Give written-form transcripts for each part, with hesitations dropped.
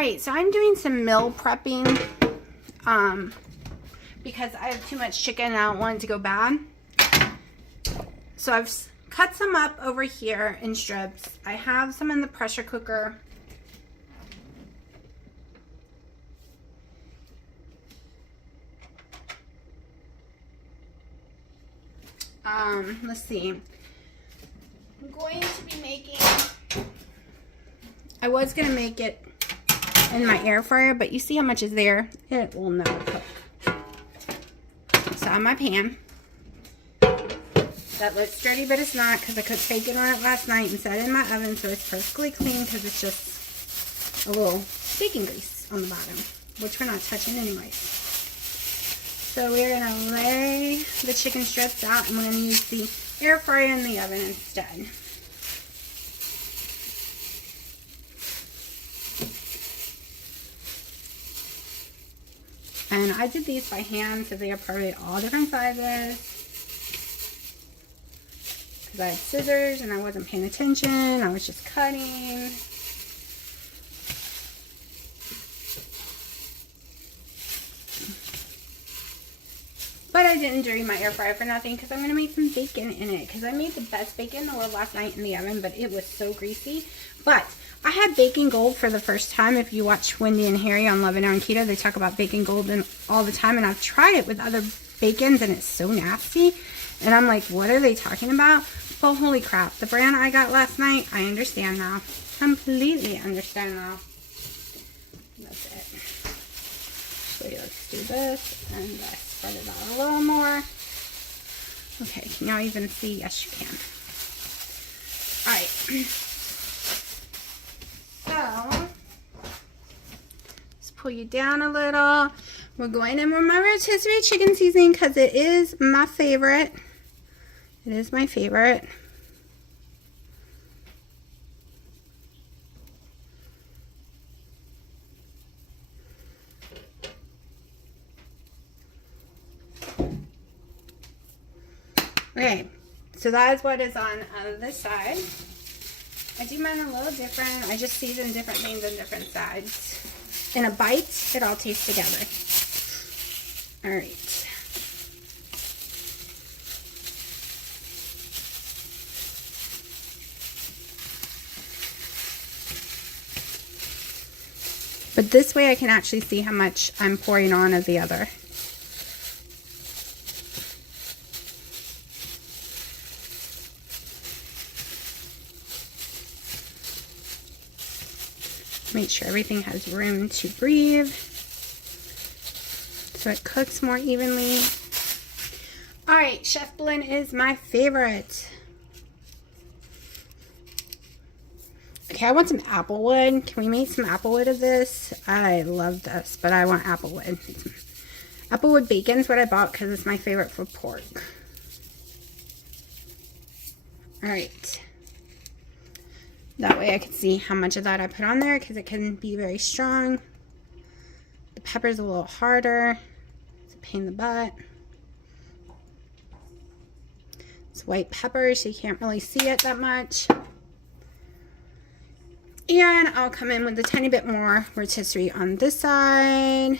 Alright, so I'm doing some meal prepping because I have too much chicken and I don't want it to go bad. So I've cut some up over here in strips. I have some in the pressure cooker. Let's see. I'm going to be making, I was going to make it in my air fryer, but you see how much is there? It will never cook. So on my pan, that looks dirty, but it's not, because I cooked bacon on it last night and set it in my oven, so it's perfectly clean, because it's just a little bacon grease on the bottom, which we're not touching anyway. So we're going to lay the chicken strips out, and we're going to use the air fryer in the oven instead. And I did these by hand, so they are probably all different sizes. Because I had scissors and I wasn't paying attention. I was just cutting. But I didn't dirty my air fryer for nothing, because I'm going to make some bacon in it. Because I made the best bacon in the world last night in the oven, but it was so greasy. But I had bacon gold for the first time. If you watch Wendy and Harry on Love It on Keto, they talk about bacon gold all the time. And I've tried it with other bacons, and it's so nasty. And I'm like, what are they talking about? Well, holy crap. The brand I got last night, I understand now. Completely understand now. That's it. So let's do this. And spread it out a little more. Okay, can y'all even see? Yes, you can. Alright. So, let's pull you down a little. We're going in with my rotisserie chicken seasoning because it is my favorite. It is my favorite. Okay, so that is what is on this side. I do mine a little different. I just season different things on different sides. In a bite, it all tastes together. All right. But this way I can actually see how much I'm pouring on of the other. Make sure everything has room to breathe so it cooks more evenly. Alright, Chef Blend is my favorite. Okay, I want some applewood. Can we make some applewood of this? I love this, but I want applewood. Applewood bacon is what I bought because it's my favorite for pork. Alright. That way I can see how much of that I put on there, because it can be very strong. The pepper's a little harder. It's a pain in the butt. It's white pepper, so you can't really see it that much. And I'll come in with a tiny bit more rotisserie on this side.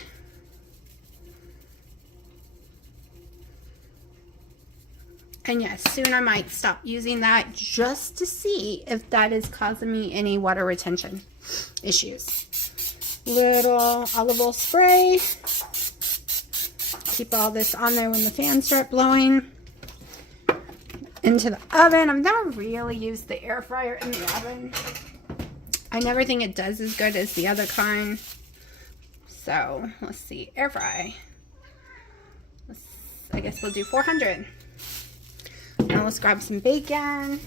And yes, soon I might stop using that just to see if that is causing me any water retention issues. Little olive oil spray. Keep all this on there when the fans start blowing. Into the oven. I've never really used the air fryer in the oven. I never think it does as good as the other kind. So, let's see. Air fry. I guess we'll do 400. Now let's grab some bacon.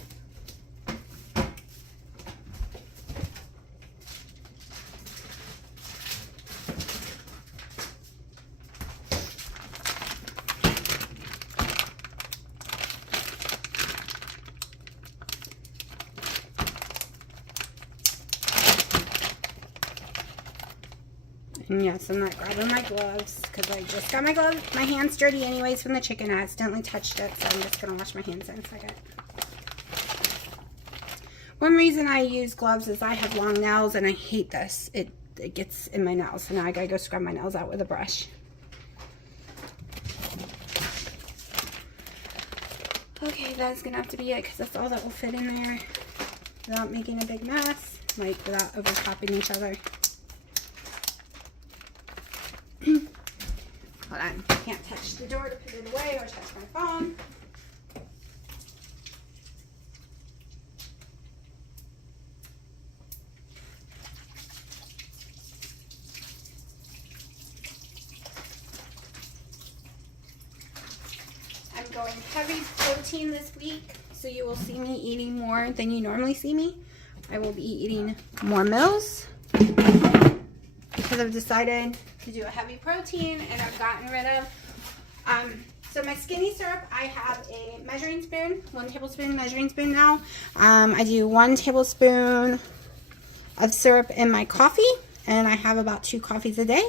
And yes, I'm not grabbing my gloves because I just got my gloves, my hands dirty anyways from the chicken. I accidentally touched it, so I'm just going to wash my hands in a second. One reason I use gloves is I have long nails and I hate this. It it gets in my nails. So now I gotta go scrub my nails out with a brush. Okay, that's gonna have to be it because that's all that will fit in there without making a big mess, like without overtopping each other. Hold on, can't touch the door to put it away or touch my phone. I'm going heavy protein this week, so you will see me eating more than you normally see me. I will be eating more meals because I've decided to do a heavy protein, and I've gotten rid of so my skinny syrup. I have a measuring spoon, 1 tablespoon measuring spoon now. I do 1 tablespoon of syrup in my coffee, and I have about 2 coffees a day.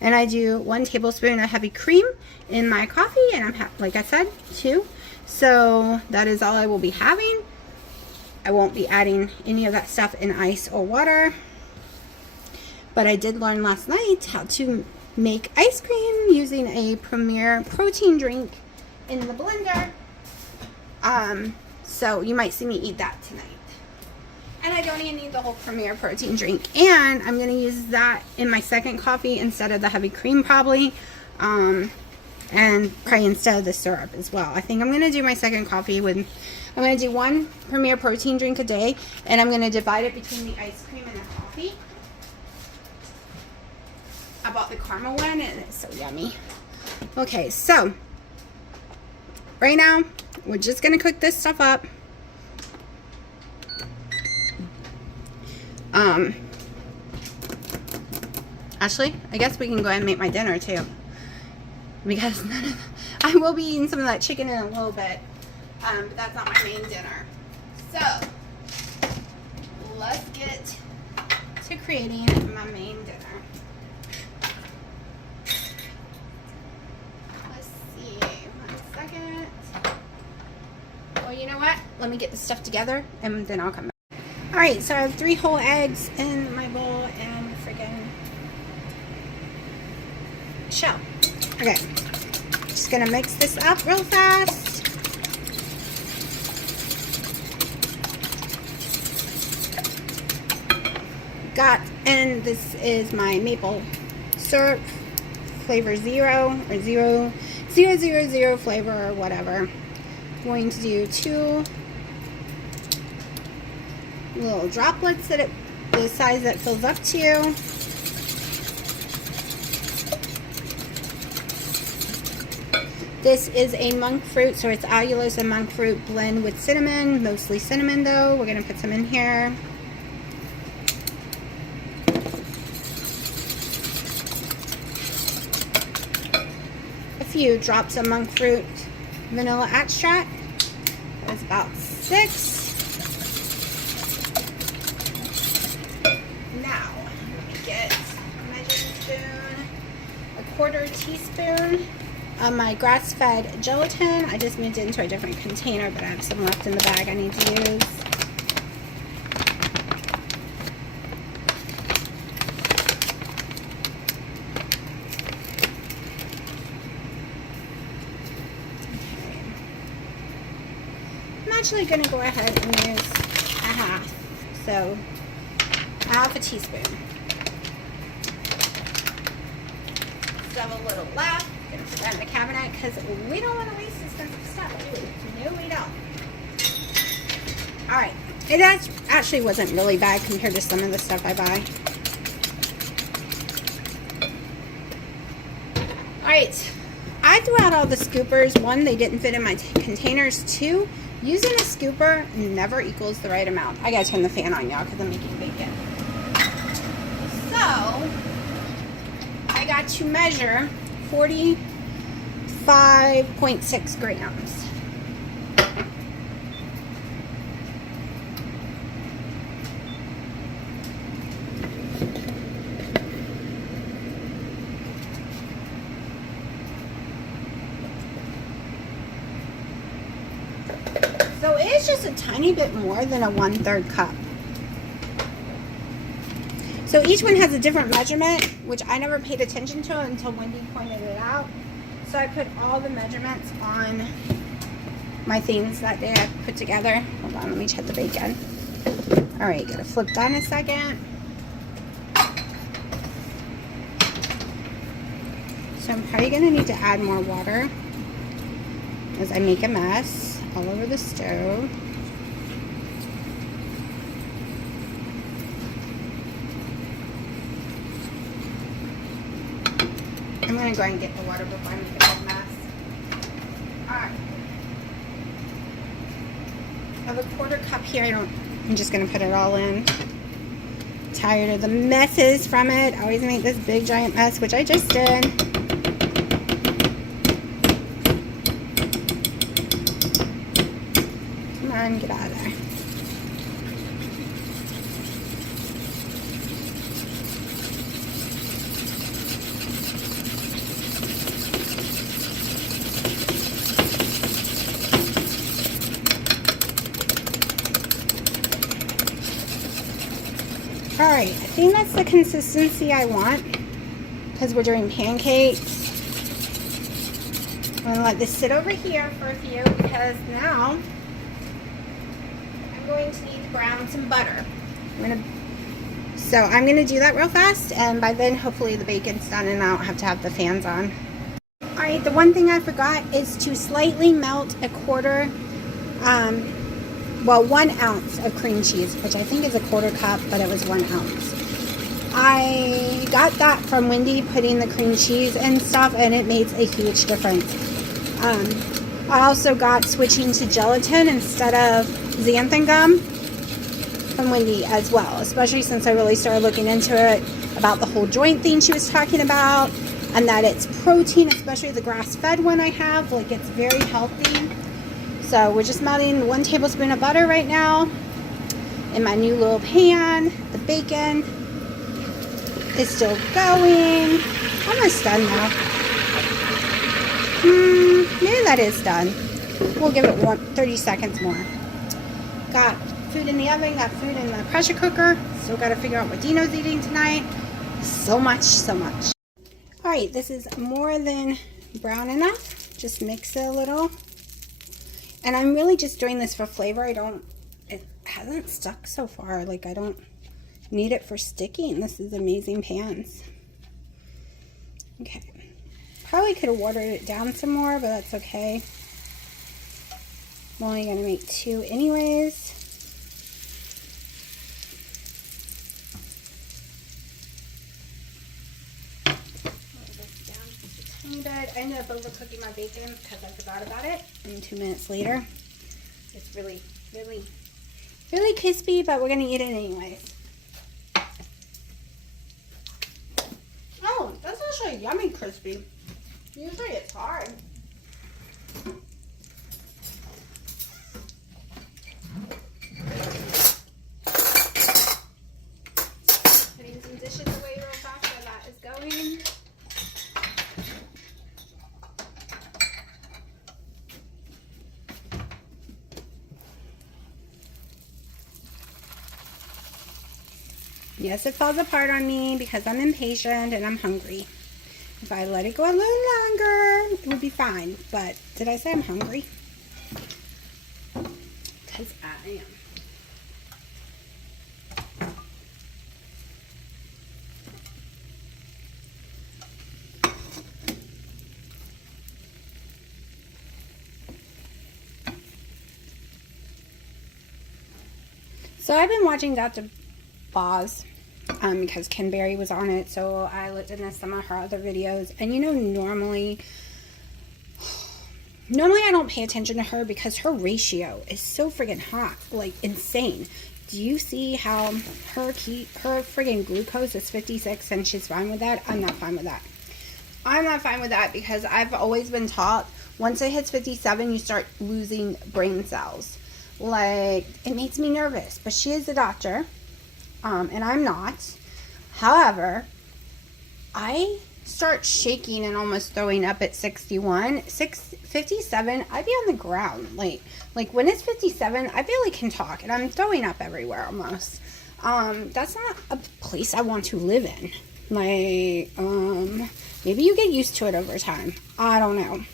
And I do 1 tablespoon of heavy cream in my coffee, and I'm like I said, 2. So that is all I will be having. I won't be adding any of that stuff in ice or water. But I did learn last night how to make ice cream using a Premier protein drink in the blender. So you might see me eat that tonight. And I don't even need the whole Premier protein drink. And I'm going to use that in my second coffee instead of the heavy cream probably. And probably instead of the syrup as well. I think I'm going to do my second coffee with, I'm going to do 1 Premier protein drink a day. And I'm going to divide it between the ice cream and the coffee. I bought the caramel one and it's so yummy. Okay, so right now we're just gonna cook this stuff up. Actually, I guess we can go ahead and make my dinner too, because I will be eating some of that chicken in a little bit, but that's not my main dinner. So let's get to creating my main dinner. Well, you know what? Let me get this stuff together and then I'll come back. Alright, so I have 3 whole eggs in my bowl and freaking shell. Okay, just gonna mix this up real fast. And this is my maple syrup, flavor 0 or 0 flavor or whatever. Going to do 2 little droplets that the size that fills up to. This is a monk fruit, so it's allulose and monk fruit blend with cinnamon, mostly cinnamon though. We're going to put some in here. A few drops of monk fruit vanilla extract. That was about 6. Now, let me get a measuring spoon, a 1/4 teaspoon of my grass-fed gelatin. I just moved it into a different container, but I have some left in the bag I need to use. Actually going to go ahead and use a half, so half a teaspoon. Still have a little left. Going to put that in the cabinet because we don't want to waste expensive stuff, do we? No, we don't. Alright, it actually wasn't really bad compared to some of the stuff I buy. Alright, I threw out all the scoopers. 1, they didn't fit in my containers. 2, using a scooper never equals the right amount. I gotta turn the fan on, y'all, because I'm making bacon. So, I got to measure 45.6 grams. So it's just a tiny bit more than a 1/3 cup. So So each one has a different measurement, which I never paid attention to until Wendy pointed it out. So I put all the measurements on my things that day I put together. Hold on, let me check the bacon. All right, gotta flip that in a second. So I'm probably gonna need to add more water as I make a mess all over the stove. I'm going to go ahead and get the water before I make a big mess. Alright. I have a 1/4 cup here. I'm just going to put it all in. Tired of the messes from it. I always make this big giant mess, which I just did. Come on, get out of there. Alright, I think that's the consistency I want because we're doing pancakes. I'm going to let this sit over here for a few because now I'm going to need to brown some butter. So I'm going to do that real fast, and by then hopefully the bacon's done and I don't have to have the fans on. Alright, the one thing I forgot is to slightly melt a 1 ounce of cream cheese, which I think is a 1/4 cup, but it was 1 ounce. I got that from Wendy putting the cream cheese and stuff, and it made a huge difference. I also got switching to gelatin instead of xanthan gum from Wendy as well, especially since I really started looking into it about the whole joint thing she was talking about, and that it's protein, especially the grass-fed one I have, like it's very healthy. So we're just melting 1 tablespoon of butter right now in my new little pan. The bacon is still going. Almost done now. Maybe that is done. We'll give it 30 seconds more. Got food in the oven, got food in the pressure cooker. Still got to figure out what Dino's eating tonight. So much, so much. All right, this is more than brown enough. Just mix it a little. And I'm really just doing this for flavor. It hasn't stuck so far. Like, I don't need it for sticking. This is amazing pans. Okay. Probably could have watered it down some more, but that's okay. I'm only going to make 2 anyways. I ended up overcooking my bacon because I forgot about it. And 2 minutes later, it's really, really, really crispy, but we're going to eat it anyways. Oh, that's actually yummy crispy. Usually it's hard. Putting some dishes away real fast while that is going. Yes, it falls apart on me because I'm impatient and I'm hungry. If I let it go a little longer, it would be fine. But did I say I'm hungry? Because I am. So I've been watching Dr. Boz because Ken Berry was on it, so I looked into some of her other videos, and you know, normally I don't pay attention to her because her ratio is so friggin' hot, like insane. Do you see how her friggin' glucose is 56 and she's fine with that? I'm not fine with that. I'm not fine with that because I've always been taught once it hits 57 you start losing brain cells. Like, it makes me nervous, but she is a doctor. And I'm not. However, I start shaking and almost throwing up at 61. 57, I'd be on the ground. Like when it's 57, I barely can talk, and I'm throwing up everywhere almost. That's not a place I want to live in. Like, maybe you get used to it over time. I don't know.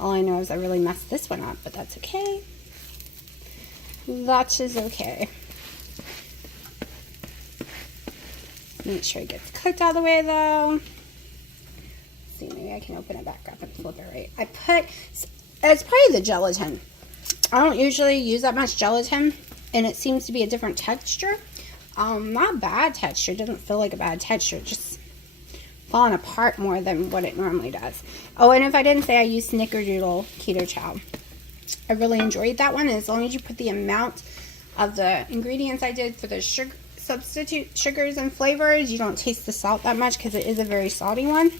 All I know is I really messed this one up, but that's okay. That is okay. Make sure it gets cooked all the way, though. Let's see, maybe I can open it back up and flip it right. It's probably the gelatin. I don't usually use that much gelatin, and it seems to be a different texture. Not bad texture. It doesn't feel like a bad texture. Just falling apart more than what it normally does. Oh, and if I didn't say, I use Snickerdoodle Keto Chow. I really enjoyed that one. As long as you put the amount of the ingredients I did for the sugar, substitute sugars and flavors, you don't taste the salt that much because it is a very salty one.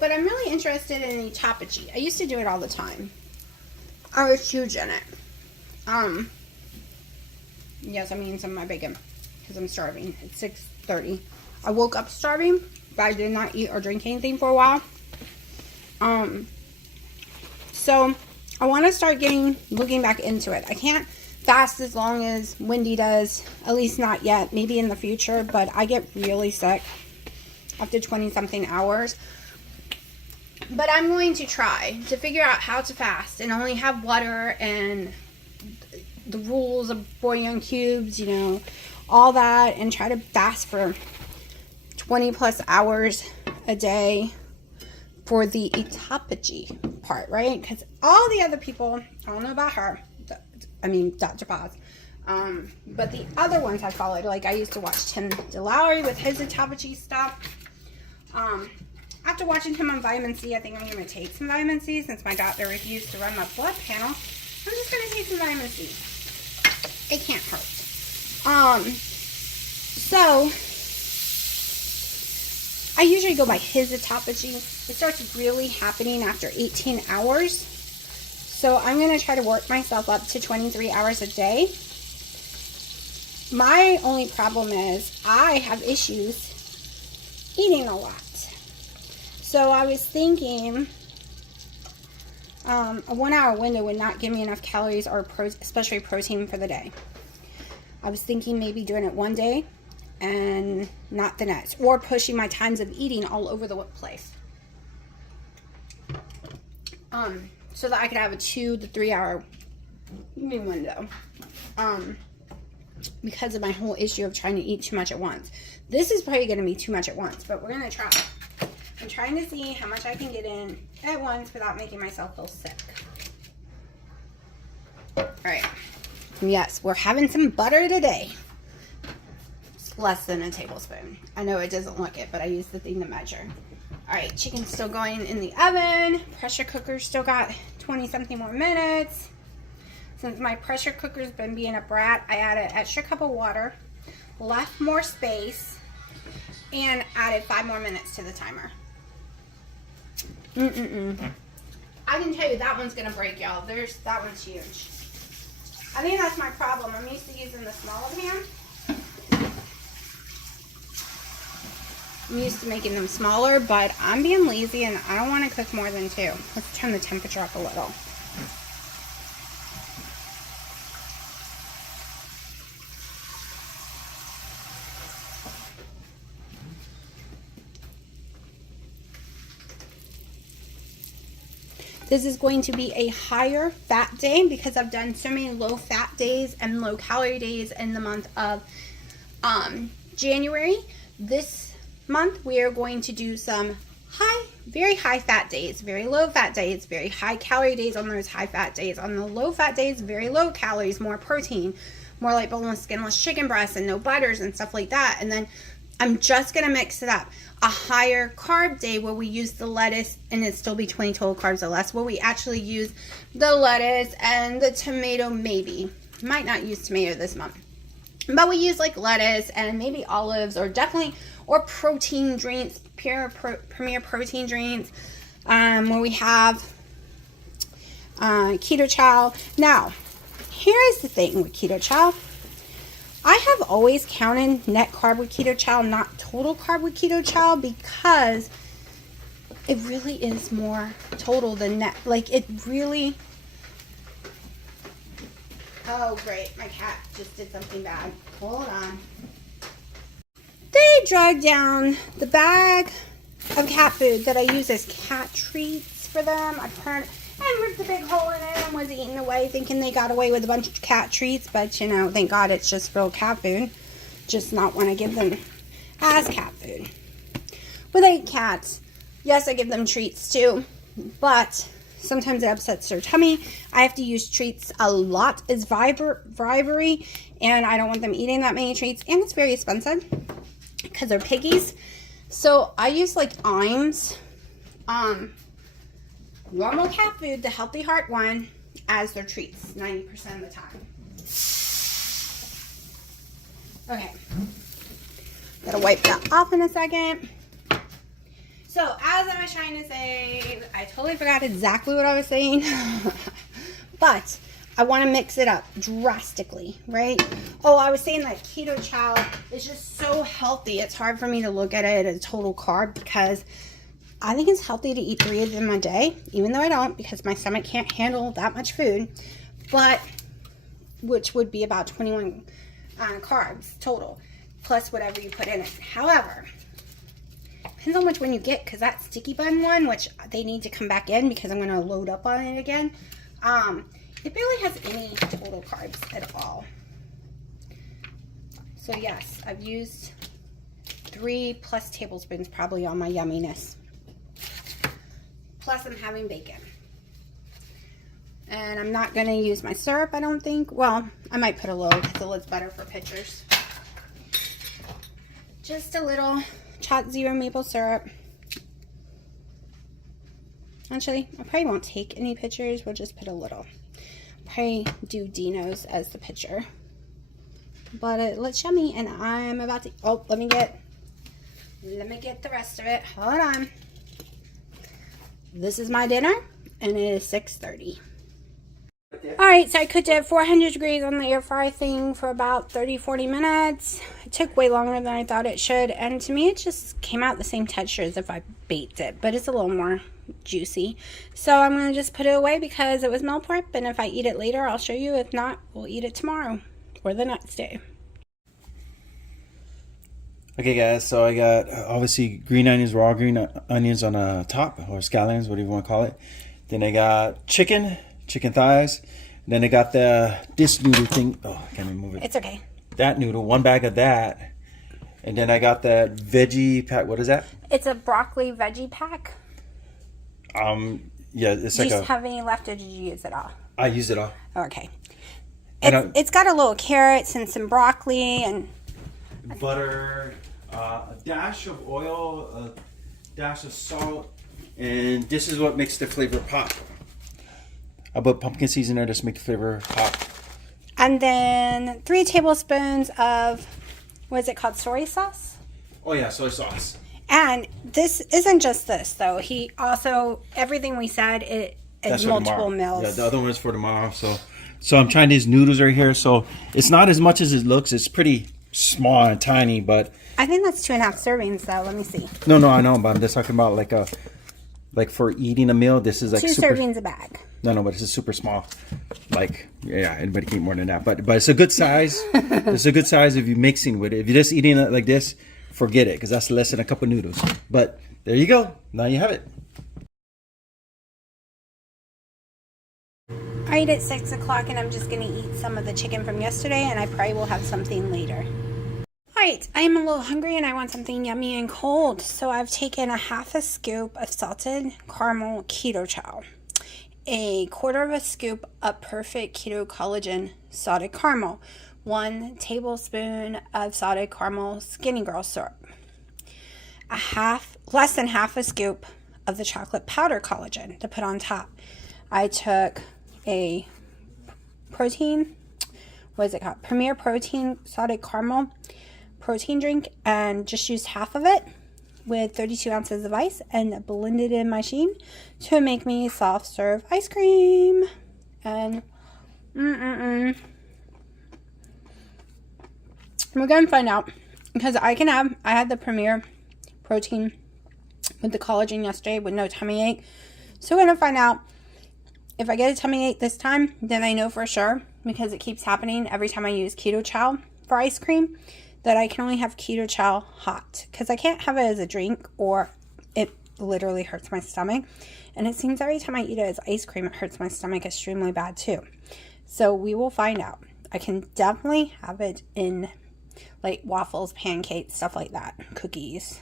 But I'm really interested in the autophagy. I used to do it all the time. I was huge in it. Yes, I'm eating some of my bacon because I'm starving. It's 6:30. I woke up starving, but I did not eat or drink anything for a while. So I want to start looking back into it. I can't fast as long as Wendy does, at least not yet, maybe in the future, but I get really sick after 20-something hours. But I'm going to try to figure out how to fast and only have water and the rules of bouillon cubes, you know, all that, and try to fast for 20 plus hours a day for the autophagy part, right? Because all the other people, I don't know about her, I mean Dr. Paz, but the other ones I followed, like I used to watch Tim DeLaury with his autophagy stuff. After watching him on vitamin C, I think I'm going to take some vitamin C since my doctor refused to run my blood panel. I'm just going to take some vitamin C. It can't hurt. So I usually go by his autophagy. It starts really happening after 18 hours. So I'm going to try to work myself up to 23 hours a day. My only problem is I have issues eating a lot. So I was thinking a 1 hour window would not give me enough calories or especially protein for the day. I was thinking maybe doing it one day and not the next, or pushing my times of eating all over the place. So that I could have a 2 to 3 hour window. Because of my whole issue of trying to eat too much at once. This is probably going to be too much at once, but we're going to try. I'm trying to see how much I can get in at once without making myself feel sick. Alright. Yes, we're having some butter today. It's less than a tablespoon. I know it doesn't look it, but I use the thing to measure. Alright, chicken's still going in the oven. Pressure cooker's still got 20-something more minutes. Since my pressure cooker's been being a brat, I added an extra cup of water, left more space, and added 5 more minutes to the timer. I can tell you that one's gonna break, y'all. That one's huge. I think that's my problem. I'm used to using the smaller pan. I'm used to making them smaller, but I'm being lazy and I don't want to cook more than 2. Let's turn the temperature up a little. This is going to be a higher fat day because I've done so many low fat days and low calorie days in the month of January. This month we are going to do some very high fat days, very low fat days, very high calorie days on those high fat days. On the low fat days, very low calories, more protein, more like boneless, skinless chicken breasts and no butters and stuff like that. And then I'm just going to mix it up. A higher carb day where we use the lettuce, and it still be 20 total carbs or less, where we actually use the lettuce and the tomato maybe. Might not use tomato this month. But we use like lettuce and maybe olives or protein drinks, premier protein drinks, where we have Keto Chow. Now, here is the thing with Keto Chow. I have always counted net carb with Keto Chow, not total carb with Keto Chow, because it really is more total than that. Like, it really... Oh, great. My cat just did something bad. Hold on. They dragged down the bag of cat food that I use as cat treats for them. I turned and ripped a big hole in it and was eating away, thinking they got away with a bunch of cat treats. But, you know, thank God it's just real cat food. Just not when I give them as cat food. With 8 cats, yes, I give them treats too. But sometimes it upsets their tummy. I have to use treats a lot as bribery. And I don't want them eating that many treats. And it's very expensive because they're piggies. So I use like Iams, normal cat food, the Healthy Heart one, as their treats 90% of the time. Okay, gotta wipe that off in a second. So as I was trying to say, I totally forgot exactly what I was saying, but I want to mix it up drastically, right? Oh, I was saying that keto chow is just so healthy. It's hard for me to look at it as total carb because I think it's healthy to eat 3 of them a day, even though I don't because my stomach can't handle that much food, but which would be about 21 carbs total, plus whatever you put in it. However, depends on which one you get because that sticky bun one, which they need to come back in because I'm going to load up on it again, it barely has any total carbs at all. So yes, I've used 3+ tablespoons probably on my yumminess. Plus I'm having bacon. And I'm not going to use my syrup, I don't think. Well, I might put a little because it looks better for pictures. Just a little Chat Zero maple syrup. Actually, I probably won't take any pictures. We'll just put a little. Probably do Dino's as the picture. But it looks yummy, and I'm about to... Oh, let me get the rest of it. Hold on. This is my dinner, and it is 6:30. Alright, so I cooked it at 400 degrees on the air fry thing for about 30-40 minutes. It took way longer than I thought it should, and to me it just came out the same texture as if I baked it, but it's a little more juicy. So I'm going to just put it away because it was meal prep, and if I eat it later I'll show you. If not, we'll eat it tomorrow or the next day. Okay guys, so I got obviously green onions, raw green onions on the top, or scallions, whatever you want to call it. Then I got chicken thighs. Then I got this noodle thing. Oh, I can't even move it. It's okay. That noodle, 1 bag of that. And then I got that veggie pack. What is that? It's a broccoli veggie pack. Yeah, it's like Did you have any left, or did you use it all? I used it all. Okay. It's got a little carrots and some broccoli and butter, a dash of oil, a dash of salt, and this is what makes the flavor pop. I put pumpkin seeds in there just to make the flavor pop. And then 3 tablespoons of, what is it called, soy sauce? Oh yeah, soy sauce. And this isn't just this, though. He also, everything we said, it is multiple meals. Yeah, the other one is for tomorrow. So I'm trying these noodles right here. So it's not as much as it looks. It's pretty small and tiny, but I think that's 2.5 servings, though. Let me see. No, I know, but I'm just talking about like for eating a meal. This is like 2 servings a bag. No, but this is super small. Like, yeah, anybody can eat more than that. But it's a good size. It's a good size if you're mixing with it. If you're just eating it like this, forget it, because that's less than a cup of noodles. But there you go. Now you have it. I ate at 6 o'clock, and I'm just going to eat some of the chicken from yesterday, and I probably will have something later. Alright, I am a little hungry, and I want something yummy and cold. So I've taken a 1/2 scoop of salted caramel keto chow, a 1/4 scoop of perfect keto collagen salted caramel, 1 tablespoon of salted caramel skinny girl syrup, less than 1/2 scoop of the chocolate powder collagen to put on top. I took a protein, what is it called? Premier Protein salted caramel protein drink, and just used half of it with 32 ounces of ice and blended it in my machine to make me soft serve ice cream. And we're gonna find out, because I had the Premier Protein with the collagen yesterday with no tummy ache. So we're going to find out if I get a tummy ache this time, then I know for sure, because it keeps happening every time I use keto chow for ice cream, that I can only have keto chow hot, because I can't have it as a drink or it literally hurts my stomach. And it seems every time I eat it as ice cream, it hurts my stomach extremely bad too. So we will find out. I can definitely have it in like waffles, pancakes, stuff like that, cookies.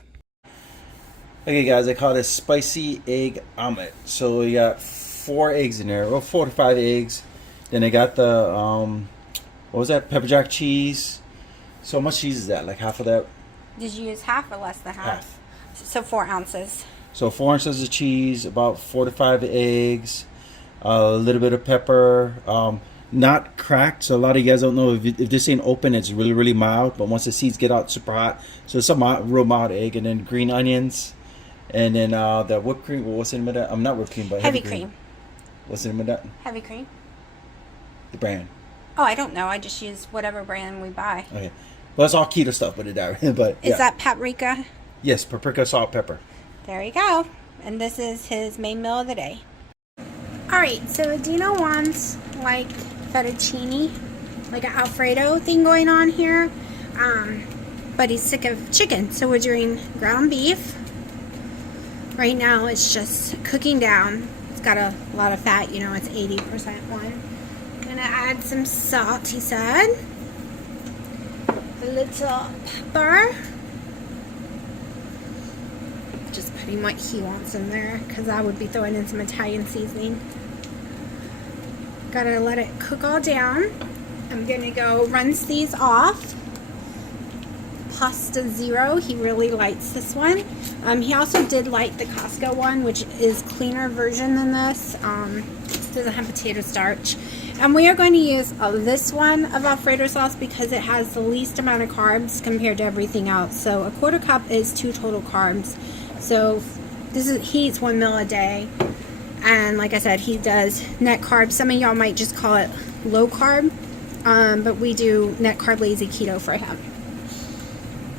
Okay, guys, I call this spicy egg omelet. So we got 4 eggs in there, well, 4 to 5 eggs. Then I got the what was that? Pepper jack cheese. So how much cheese is that? Like half of that? Did you use half or less than half? Half. So 4 ounces. So 4 ounces of cheese, about 4 to 5 eggs, a little bit of pepper, not cracked. So a lot of you guys don't know if this ain't open, it's really, really mild. But once the seeds get out, super hot. So it's a real mild egg. And then green onions. And then the whipped cream. Well, what's the name of that? I'm not whipped cream, but heavy cream. What's the name of that? Heavy cream. The brand. Oh, I don't know. I just use whatever brand we buy. Okay. Well, it's all keto stuff, but but is that paprika? Yes, paprika, salt, pepper. There you go. And this is his main meal of the day. Alright, so Dino wants like fettuccine, like an Alfredo thing going on here. But he's sick of chicken, so we're doing ground beef. Right now it's just cooking down. It's got a lot of fat, you know, it's 80% one. Gonna add some salt, he said. A little pepper. Just putting what he wants in there, because I would be throwing in some Italian seasoning. Gotta let it cook all down. I'm gonna go rinse these off. Pasta Zero, he really likes this one. He also did like the Costco one, which is cleaner version than this. Doesn't have potato starch. And we are going to use this one of Alfredo sauce because it has the least amount of carbs compared to everything else. So a quarter cup is 2 total carbs. So he eats 1 meal a day. And like I said, he does net carb. Some of y'all might just call it low carb. But we do net carb lazy keto for him.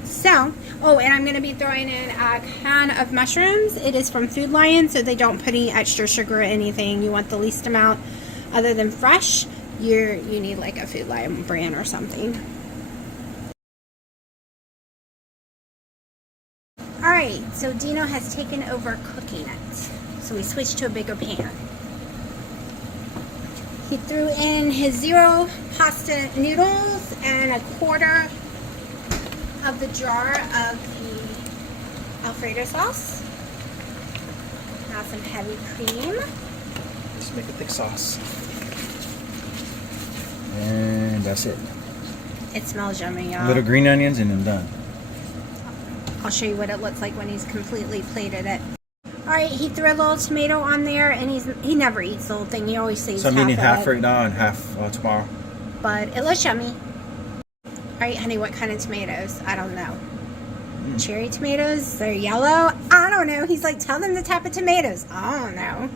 So, oh, and I'm going to be throwing in a can of mushrooms. It is from Food Lion, so they don't put any extra sugar or anything. You want the least amount. Other than fresh, you need like a Food Lion brand or something. Alright, so Dino has taken over cooking it. So we switched to a bigger pan. He threw in his zero pasta noodles and a quarter of the jar of the Alfredo sauce. Now some heavy cream. Just make a thick sauce. And that's it. It smells yummy, y'all. Little green onions and I'm done. I'll show you what it looks like when he's completely plated it. Alright, he threw a little tomato on there, and he never eats the whole thing. He always saves half. So I'm eating half it. right now and half tomorrow. But it looks yummy. Alright, honey, what kind of tomatoes? I don't know. Cherry tomatoes? They're yellow? I don't know. He's like, tell them the type of tomatoes. I don't know.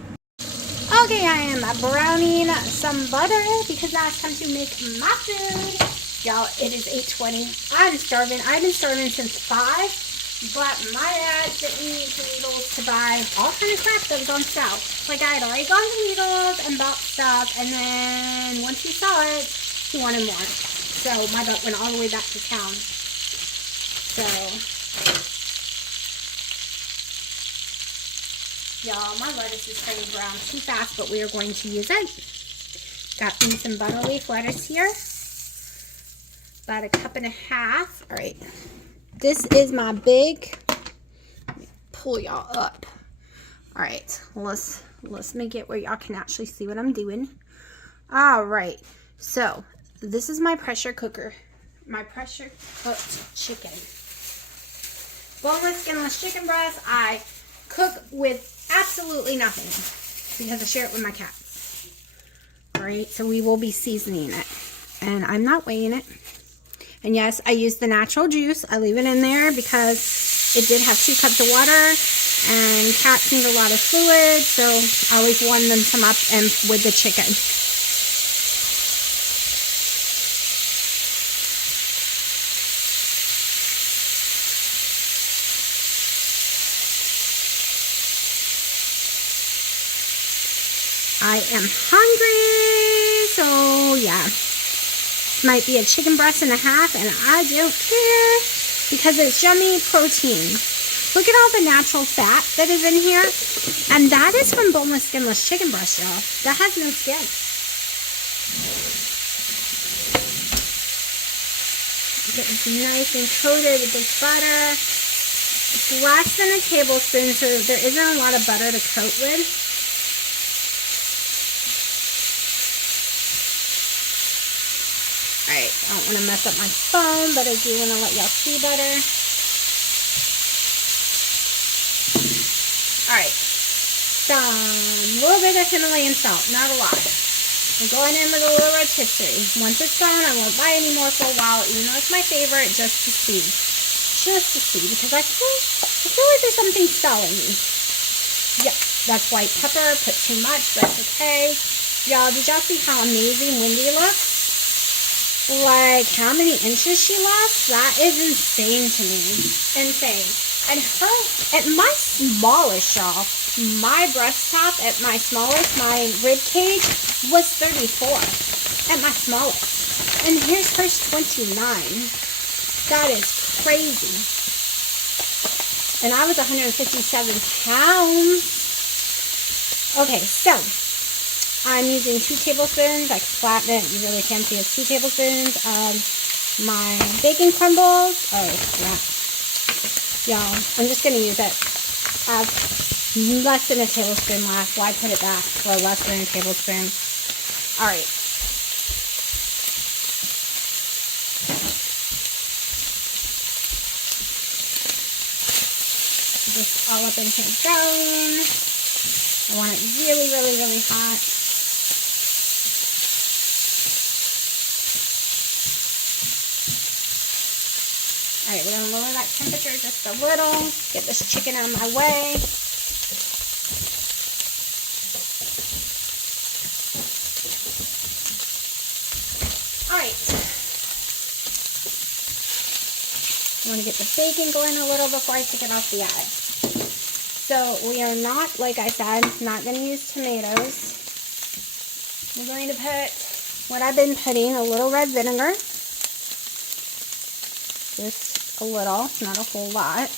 Okay, I am browning some butter because now it's time to make my food. Y'all, it is 8:20. I'm starving. I've been starving since 5, but my dad sent me to Lidl's to buy all kind of crap that was on sale. Like, I had already gone to Lidl's and bought stuff, and then once he saw it, he wanted more. So my butt went all the way back to town. So, y'all, my lettuce is turning brown too fast, but we are going to use it. Got me some butter leaf lettuce here. About a cup and a half. All right. This is my big. Let me pull y'all up. All right. Let's make it where y'all can actually see what I'm doing. All right. So this is my pressure cooker. My pressure cooked chicken. Boneless, skinless chicken breast. I cook with absolutely nothing because I share it with my cats. All right. So we will be seasoning it, and I'm not weighing it. And yes, I use the natural juice. I leave it in there because it did have 2 cups of water, and cats need a lot of fluid, so I always warm them some up and with the chicken. I am hungry, so yeah. This might be a chicken breast and a half, and I don't care because it's yummy protein. Look at all the natural fat that is in here, and that is from boneless, skinless chicken breast, y'all. That has no skin. Get this nice and coated with this butter. It's less than a tablespoon, so there isn't a lot of butter to coat with. Alright, I don't want to mess up my phone, but I do want to let y'all see better. Alright, some little bit of Himalayan salt, not a lot. I'm going in with a little rotisserie. Once it's gone, I won't buy any more for a while, even though it's my favorite, just to see. Just to see, because I feel like there's something stalling me. Yep, that's white pepper. Put too much, but it's okay. Y'all, did y'all see how amazing Wendy looks? Like, how many inches she lost? That is insane to me. Insane. And her, at my smallest, y'all, my breast top at my smallest, my rib cage, was 34 at my smallest. And here's hers 29. That is crazy. And I was 157 pounds. Okay, so I'm using 2 tablespoons. I can flatten it. You really can't see it's 2 tablespoons of my bacon crumbles. Oh, crap. Y'all, I'm just going to use it. I have less than a tablespoon left. Why put it back for less than a tablespoon? All right. Just all up in here down. I want it really, really, really hot. Alright, we're going to lower that temperature just a little. Get this chicken out of my way. Alright. I want to get the bacon going a little before I take it off the eye. So we are not, like I said, not going to use tomatoes. We're going to put what I've been putting, a little red vinegar. Just a little, not a whole lot.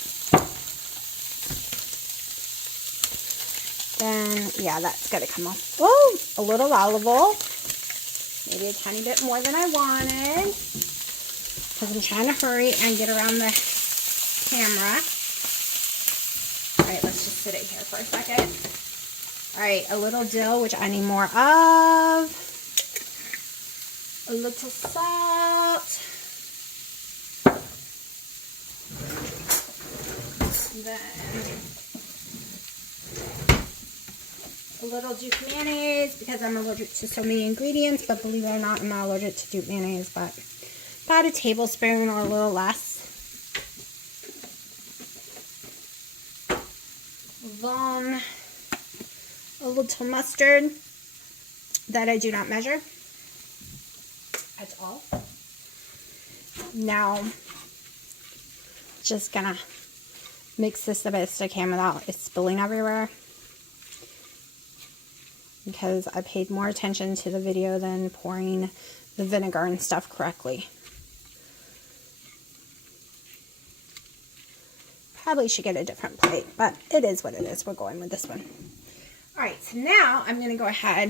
Then, yeah, that's got to come off. Oh, a little olive oil. Maybe a tiny bit more than I wanted. Because I'm trying to hurry and get around the camera. Alright, let's just sit it here for a second. Alright, a little dill, which I need more of. A little salt. Then a little Duke mayonnaise, because I'm allergic to so many ingredients, but believe it or not, I'm not allergic to Duke mayonnaise, but about a tablespoon or a little less. Then a little mustard that I do not measure at all. Now, just gonna mix this the best I can without it spilling everywhere, because I paid more attention to the video than pouring the vinegar and stuff correctly. Probably should get a different plate, but it is what it is. We're going with this one. Alright, so now I'm going to go ahead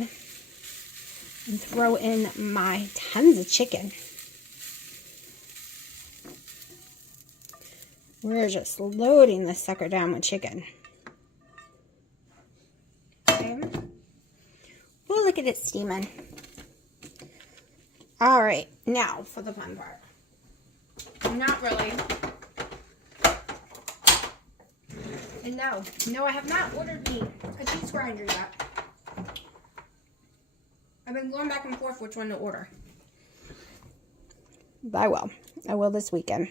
and throw in my tons of chicken. We're just loading this sucker down with chicken. Okay. Oh, look at it steaming. Alright, now for the fun part. Not really. And no, I have not ordered me a cheese grinder yet. I've been going back and forth which one to order. But I will. I will this weekend.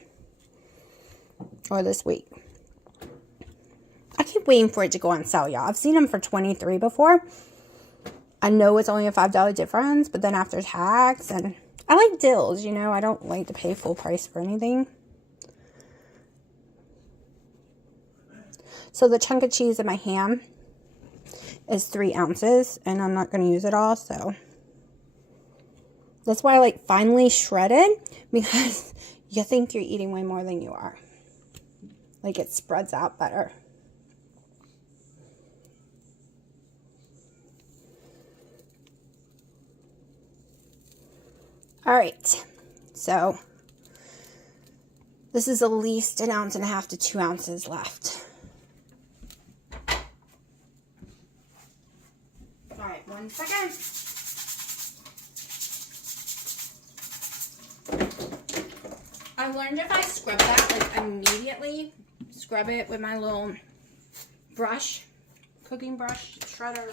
Or this week. I keep waiting for it to go on sale, y'all. I've seen them for $23 before. I know it's only a $5 difference, but then after tax, and I like deals, you know. I don't like to pay full price for anything. So the chunk of cheese in my ham is 3 ounces, and I'm not going to use it all, so that's why I like finely shredded, because you think you're eating way more than you are. Like, it spreads out better. All right, so this is at least 1.5 ounces to 2 ounces left. All right, 1 second. I learned if I scrub that, like immediately, scrub it with my little brush, cooking brush, shredder,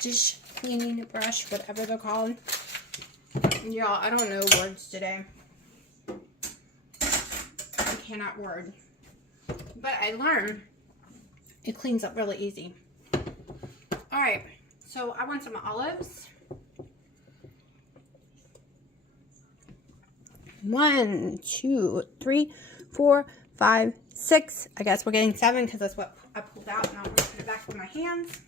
dish cleaning brush, whatever they're called. Y'all, I don't know words today. I cannot word. But I learned it cleans up really easy. Alright, so I want some olives. 1, 2, 3, 4, 5, 6. I guess we're getting 7 because that's what I pulled out, and I'll put it back in my hands.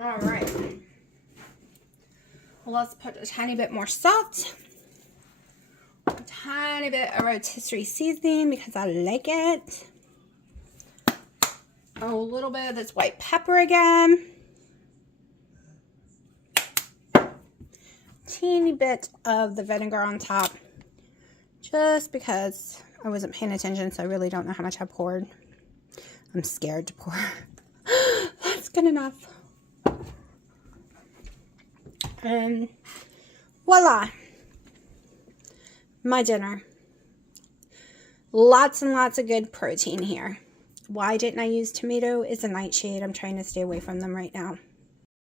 Alright. Let's put a tiny bit more salt, a tiny bit of rotisserie seasoning because I like it, a little bit of this white pepper again, teeny bit of the vinegar on top, just because I wasn't paying attention, so I really don't know how much I poured. I'm scared to pour. That's good enough. And voila, my dinner. Lots and lots of good protein here. Why didn't I use tomato? It's a nightshade. I'm trying to stay away from them right now.